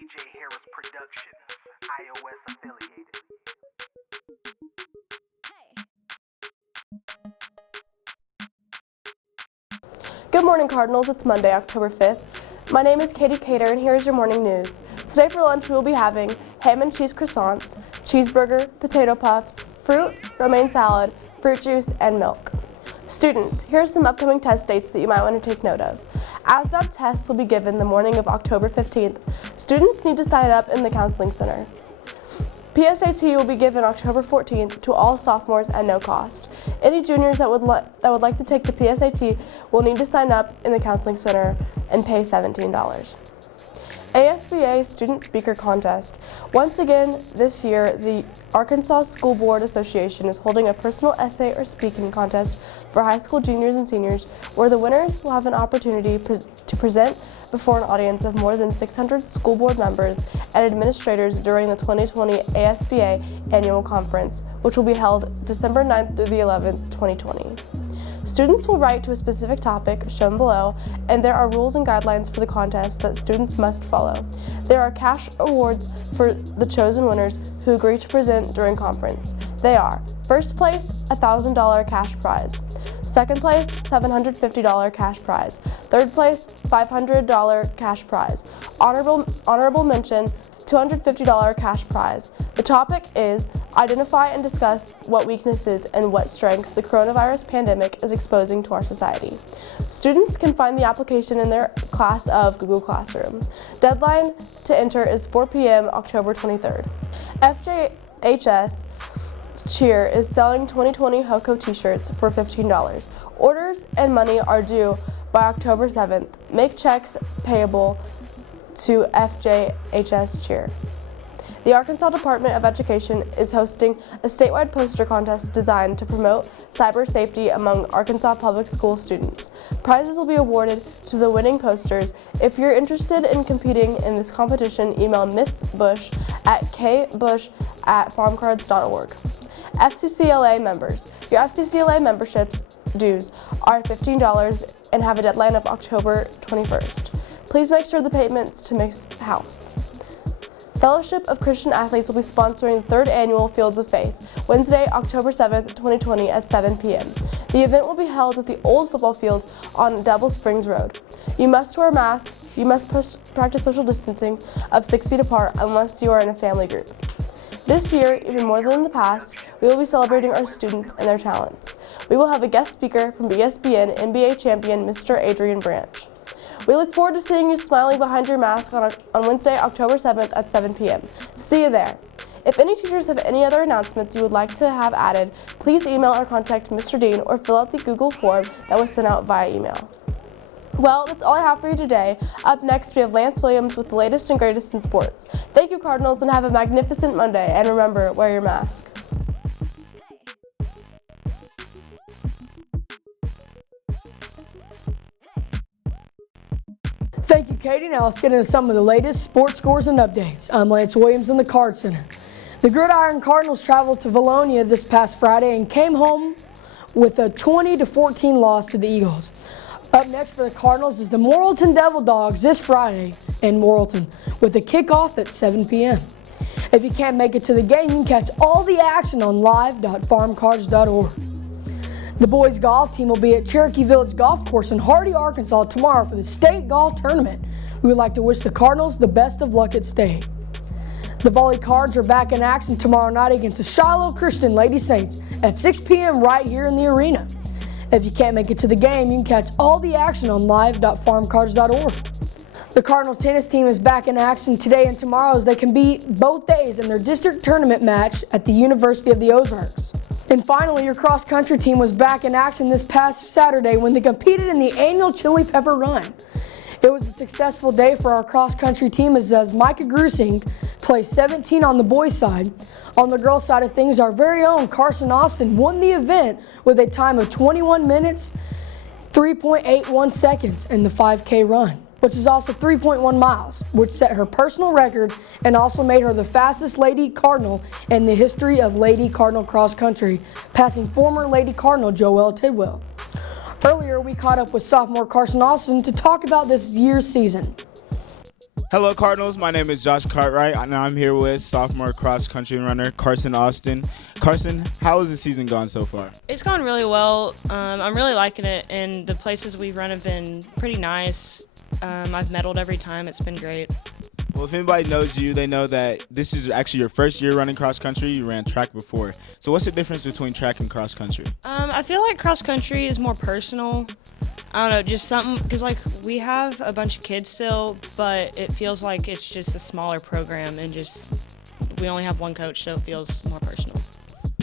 AJ Harris Productions, iOS affiliated. Good morning, Cardinals. It's Monday, October 5th. My name is Katie Cater, and here's your morning news. Today for lunch, we will be having ham and cheese croissants, cheeseburger, potato puffs, fruit, romaine salad, fruit juice, and milk. Students, here are some upcoming test dates that you might want to take note of. ASVAB tests will be given the morning of October 15th. Students need to sign up in the Counseling Center. PSAT will be given October 14th to all sophomores at no cost. Any juniors that would like to take the PSAT will need to sign up in the Counseling Center and pay $17. ASBA Student Speaker Contest. Once again, this year, the Arkansas School Board Association is holding a personal essay or speaking contest for high school juniors and seniors, where the winners will have an opportunity to present before an audience of more than 600 school board members and administrators during the 2020 ASBA Annual Conference, which will be held December 9th through the 11th, 2020. Students will write to a specific topic shown below, and there are rules and guidelines for the contest that students must follow. There are cash awards for the chosen winners who agree to present during conference. They are: first place, $1,000 cash prize; second place, $750 cash prize; third place, $500 cash prize; honorable mention, $250 cash prize. The topic is identify and discuss what weaknesses and what strengths the coronavirus pandemic is exposing to our society. Students can find the application in their class of Google Classroom. Deadline to enter is 4 p.m. October 23rd. FJHS Cheer is selling 2020 HOCO t-shirts for $15. Orders and money are due by October 7th. Make checks payable to FJHS Cheer. The Arkansas Department of Education is hosting a statewide poster contest designed to promote cyber safety among Arkansas public school students. Prizes will be awarded to the winning posters. If you're interested in competing in this competition, email Miss Bush at kbush@farmcards.org. FCCLA members. Your FCCLA memberships dues are $15 and have a deadline of October 21st. Please make sure the payments to Mixed House. Fellowship of Christian Athletes will be sponsoring the 3rd Annual Fields of Faith, Wednesday, October 7th, 2020 at 7 p.m. The event will be held at the old football field on Devil Springs Road. You must wear a mask. You must practice social distancing of 6 feet apart unless you are in a family group. This year, even more than in the past, we will be celebrating our students and their talents. We will have a guest speaker from ESPN NBA champion Mr. Adrian Branch. We look forward to seeing you smiling behind your mask on Wednesday, October 7th at 7 p.m. See you there. If any teachers have any other announcements you would like to have added, please email or contact Mr. Dean or fill out the Google form that was sent out via email. Well, that's all I have for you today. Up next, we have Lance Williams with the latest and greatest in sports. Thank you, Cardinals, and have a magnificent Monday. And remember, wear your mask. Thank you, Katie. Now let's get into some of the latest sports scores and updates. I'm Lance Williams in the Card Center. The Gridiron Cardinals traveled to Valonia this past Friday and came home with a 20-14 loss to the Eagles. Up next for the Cardinals is the Morrilton Devil Dogs this Friday in Morrilton with a kickoff at 7 p.m. If you can't make it to the game, you can catch all the action on live.farmcards.org. The boys golf team will be at Cherokee Village Golf Course in Hardy, Arkansas tomorrow for the state golf tournament. We would like to wish the Cardinals the best of luck at state. The Volley Cards are back in action tomorrow night against the Shiloh Christian Lady Saints at 6 p.m. right here in the arena. If you can't make it to the game, you can catch all the action on live.farmcards.org. The Cardinals tennis team is back in action today and tomorrow as they can beat both days in their district tournament match at the University of the Ozarks. And finally, your cross-country team was back in action this past Saturday when they competed in the annual Chili Pepper Run. It was a successful day for our cross-country team as Micah Grusing placed 17 on the boys' side. On the girls' side of things, our very own Carson Austin won the event with a time of 21 minutes, 3.81 seconds in the 5K run, which is also 3.1 miles, which set her personal record and also made her the fastest Lady Cardinal in the history of Lady Cardinal cross country, passing former Lady Cardinal Joelle Tidwell. Earlier, we caught up with sophomore Carson Austin to talk about this year's season. Hello Cardinals, my name is Josh Cartwright and I'm here with sophomore cross country runner Carson Austin. Carson, how has the season gone so far? It's gone really well. I'm really liking it, and the places we've run have been pretty nice. I've medaled every time. It's been great. Well, if anybody knows you, they know that this is actually your first year running cross country. You ran track before. So what's the difference between track and cross country? I feel like cross country is more personal. I don't know, just something, because like we have a bunch of kids still, but it feels like it's just a smaller program and just we only have one coach, so it feels more personal.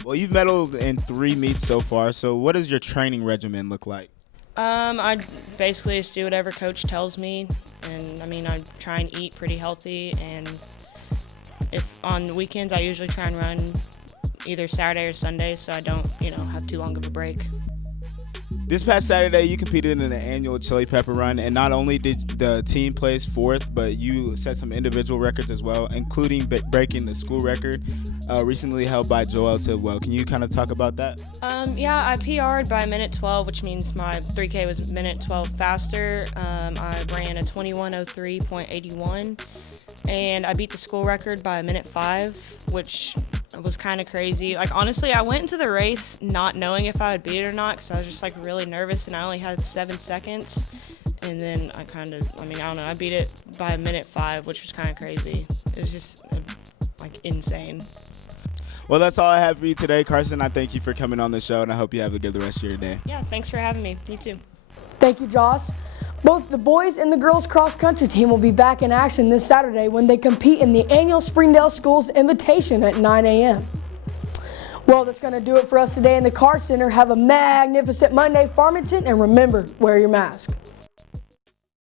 Well, you've medaled in 3 meets so far, so what does your training regimen look like? I basically just do whatever coach tells me, and I try and eat pretty healthy, and if on the weekends I usually try and run either Saturday or Sunday so I don't, have too long of a break. This past Saturday, you competed in the annual Chili Pepper Run, and not only did the team place 4th, but you set some individual records as well, including breaking the school record recently held by Joel Tidwell. Can you kind of talk about that? Yeah, I PR'd by minute 12, which means my 3K was minute 12 faster. I ran a 21:03.81, and I beat the school record by minute 5, which was kind of crazy. Like, honestly, I went into the race not knowing if I would beat it or not because I was just, really nervous, and I only had 7 seconds. And then I don't know, I beat it by minute 5, which was kind of crazy. It was just, insane. Well, that's all I have for you today, Carson. I thank you for coming on the show, and I hope you have a good rest of your day. Yeah, thanks for having me. You too. Thank you, Josh. Both the boys and the girls cross country team will be back in action this Saturday when they compete in the annual Springdale Schools Invitation at 9 a.m. Well, that's going to do it for us today in the Card Center. Have a magnificent Monday, Farmington, and remember, wear your mask.